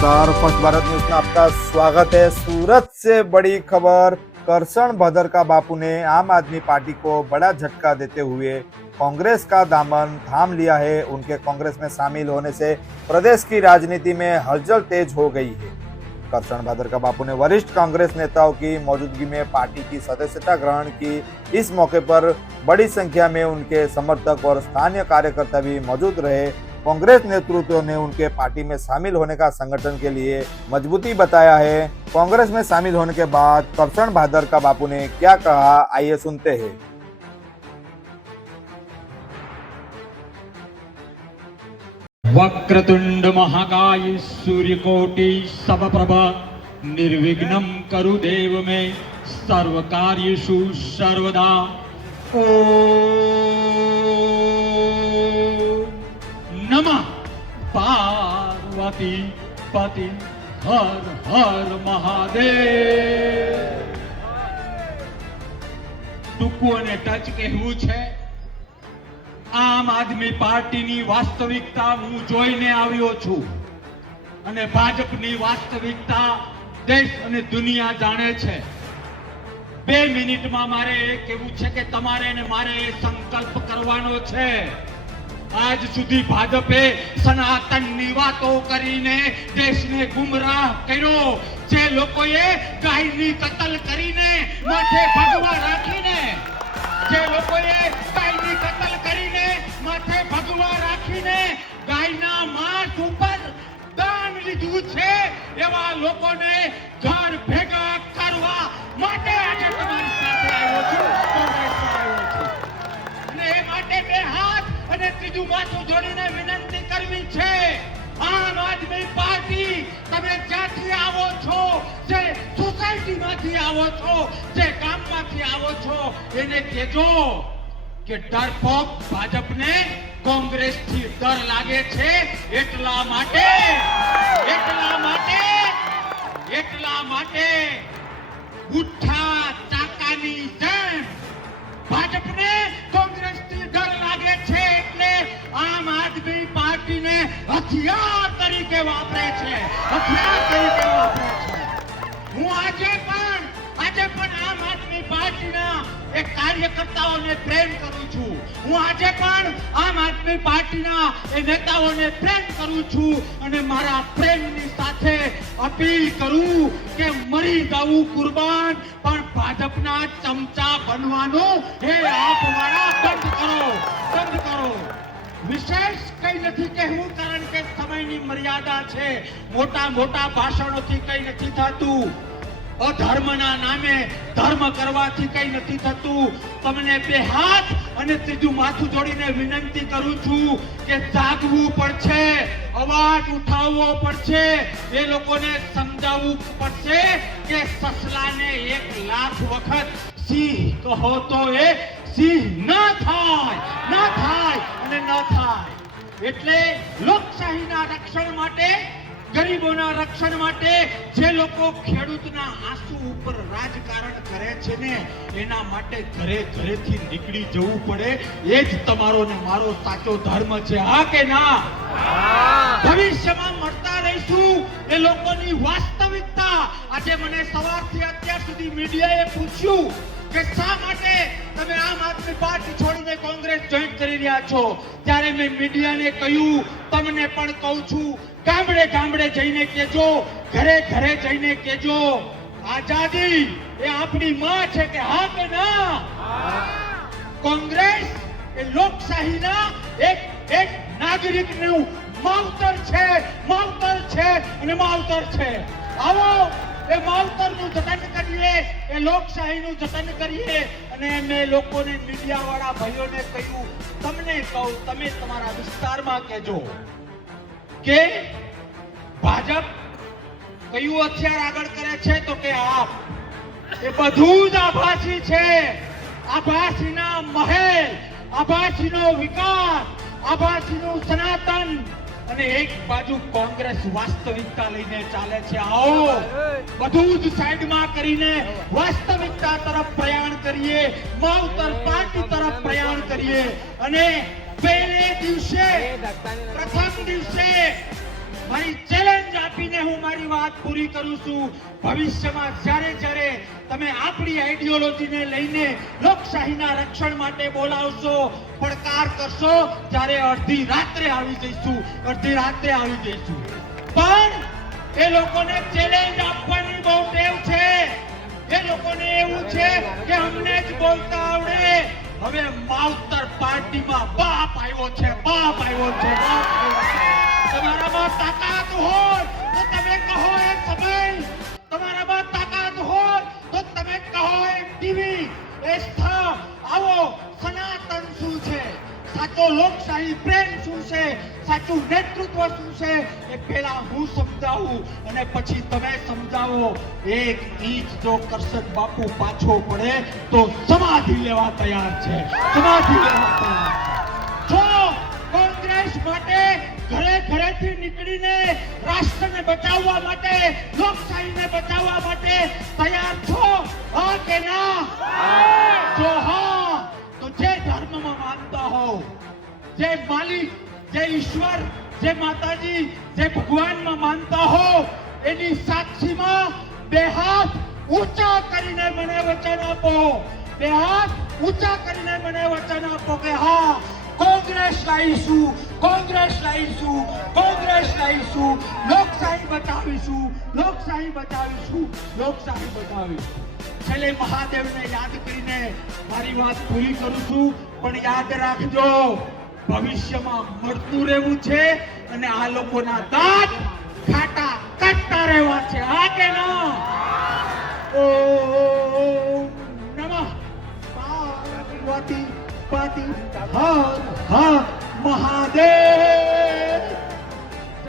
नमस्कार, first Bharat news में आपका स्वागत है। सूरत से बड़ी खबर, करसण भादरका बापू ने आम आदमी पार्टी को बड़ा झटका देते हुए कांग्रेस का दामन थाम लिया है। उनके कांग्रेस में शामिल होने से प्रदेश की राजनीति में हलचल तेज हो गई है। करसण भादरका बापू ने वरिष्ठ कांग्रेस नेताओं की मौजूदगी में पार्टी की सदस्यता ग्रहण की। इस मौके पर बड़ी संख्या में उनके समर्थक और स्थानीय कार्यकर्ता भी मौजूद रहे। कांग्रेस नेतृत्व ने उनके पार्टी में शामिल होने का संगठन के लिए मजबूती बताया है। कांग्रेस में शामिल होने के बाद करसण भादरका बापू ने क्या कहा, आइए सुनते हैं। वक्रतुंड महाकाय सूर्यकोटि समप्रभ निर्विघ्नं करु देव मे सर्व कार्येषु सर्वदा। ओम नमः पार्वती पति हर हर महादेव। ટૂંકું અને ટચ કહેવું છે। આમ આદમી પાર્ટીની વાસ્તવિકતા હું જોઈને આવ્યો છું અને ભાજપની વાસ્તવિકતા દેશ અને દુનિયા જાણે છે। 2 મિનિટમાં મારે એ કહેવું છે કે તમારે ને મારે એ સંકલ્પ કરવાનો છે। આજ સુધી ભાજપે સનાતનની વાતો કરીને દેશને ગુમરાહ કર્યો। જે લોકોએ ગાયની કતલ કરીને માથે ભગવા રાખીને જે લોકોએ ગાયની કતલ કરીને માથે ભગવા રાખીને ગાયના માંસ ઉપર દાન લીધું છે એવા લોકોને ઘર ભેગા કરવા માટે આજે તમારી સાથે આવ્યો છું, કોંગ્રેસમાં આવ્યો છું। અને એ માટે બે હાથ અને ત્રીજું માથું જોડીને વિનંતી કરવી છે। આમ આદમી પાર્ટી તમે જ્યાંથી આવો છો, જે સોસાયટીમાંથી આવો છો, જે ગામમાંથી આવો છો, એને કહેજો કે ડરપોક ભાજપને કોંગ્રેસથી ડર લાગે છે। એટલા માટે ઉઠા ચાકાની જેમ ભાજપને કોંગ્રેસથી ડર લાગે છે એટલે આમ આદમી પાર્ટીને હથિયાર તરીકે વાપરે છે। હું આજે પણ આમ આદમી પાર્ટીના એક કાર્યકર્તાઓને પ્રેમ કરું છું। હું આજે પણ આમ આદમી પાર્ટીના એ નેતાઓને પ્રેમ કરું છું અને મારા પ્રેમની સાથે અપીલ કરું કે મરી જવું કુરબાન, પણ ભાજપના ચમચા બનવાનું એ આપવાળા બંધ કરો। વિશેષ કઈ નથી કહેવું કારણ કે સમયની મર્યાદા છે। મોટા ભાષણોથી કઈ નથી થતું। અધર્મના નામે ધર્મ કરવાથી કઈ નથી થતું। તમને બે હાથ અને ત્રીજું માથું જોડીને વિનંતી કરું છું કે જાગવું પડશે, અવાજ ઉઠાવવો પડશે। એ લોકોને સમજાવવું પડશે કે સસલાને 1,00,000 વખત સિંહ કહો તો એ સિંહ ન થાય। એટલે લોકશાહીના રક્ષણ માટે, ગરીબોના રક્ષણ માટે જે લોકો ખેડૂતના આંસુ ઉપર રાજકારણ કરે છે ને, એના માટે ઘરેથી નીકળી જવું પડે। એ જ તમારો ને મારો સાચો ધર્મ છે। હા કે ના? ભવિષ્યમાં મળતા રહીશું એ લોકોની વાસ્તવિકતા। આજે મને સવારથી અત્યાર સુધી મીડિયાએ પૂછ્યું કે શા માટે તમે આમ આદમી પાર્ટી છોડીને કોંગ્રેસ જોઈન કરી રહ્યા છો, ત્યારે મેં મીડિયાને કહ્યું, તમને પણ કહું છું, ગામડે જઈને કહેજો, ઘરે જઈને કહેજો, આઝાદી એ આપણી માਂ છે કે હા કે ના? કોંગ્રેસ એ લોકશાહીના એક નાગરિકનું માવતર છે અને માવતર છે। આવો એ માવતરનું જતન કરીએ, એ લોકશાહીનું જતન કરીએ। અને મેં લોકોને, મીડિયાવાળા ભાઈઓને કહ્યું, તમને કહું, તમે તમારા વિસ્તારમાં કહેજો કે ભાજપ કયું હથિયાર આગળ કરે છે તો કે આપ। એ બધું જ આભાસી છે। આભાસીના મહેલ, આભાસીનો વિકાસ, આભાસીનું સનાતન અને એક બાજુ કોંગ્રેસ વાસ્તવિકતા લઈને ચાલે છે। આવો બધું જ સાઈડમાં કરીને વાસ્તવિકતા તરફ પ્રયાણ કરીએ, માવતર પાર્ટી તરફ પ્રયાણ કરીએ। અને પહેલે દિવસે, પ્રથમ દિવસે મારી ચેલેન્જ આપીને હું મારી વાત પૂરી કરું છું. ભવિષ્યમાં જ્યારે તમે આપણી આઈડિયોલોજીને લઈને લોકશાહીના રક્ષણ માટે બોલાવશો, પડકાર કરશો, ત્યારે અડધી રાત્રે આવી જઈશું. પણ એ લોકોને ચેલેન્જ આપવાની બહુ ટેવ છે. એ લોકોને એવું છે કે અમને જ બોલતા આવડે. હવે માવતર પાર્ટીમાં બાપ આવ્યો છે. તમારામાં તાકાત હોય તો તમે કહો એ સમય, તમારામાં તાકાત હોય તો તમે કહો એ ટીવી, એ સ્થળ. આવો સનાતન શું છે, સાચો લોકશાહી પ્રેમ શું છે, સાચું નેતૃત્વ શું છે, એ પહેલા હું સમજાવું અને પછી તમે સમજાવો. એક ઇંચ જો કરશન બાપુ પાછો પડે તો સમાધિ લેવા તૈયાર છે. જો કોંગ્રેસ માટે ઘરેથી નીકળીને રાષ્ટ્રને બચાવવા માટે, લોકશાહીને બચાવવા માટે તૈયાર છો, હા કે ના? જો હા, તો જે ધર્મમાં માનતા હો, જે માલિક, જે ઈશ્વર, જે માતાજી, જે ભગવાનમાં માનતા હો, એની સાક્ષીમાં બે હાથ ઊંચા કરીને મને વચન આપો. કે હા, કોંગ્રેસ લાવીશું, લોકશાહી બચાવીશું. છેલ્લે મહાદેવને યાદ કરીને મારી વાત પૂરી કરું છું. પણ યાદ રાખજો, ભવિષ્યમાં મળતું રહેવું છે અને આ લોકોના દાંત ખાટા કાઢતા રહેવા છે. હા કે ના? ઓમ નમઃ પાર્વતી હર હર મહાદેવ.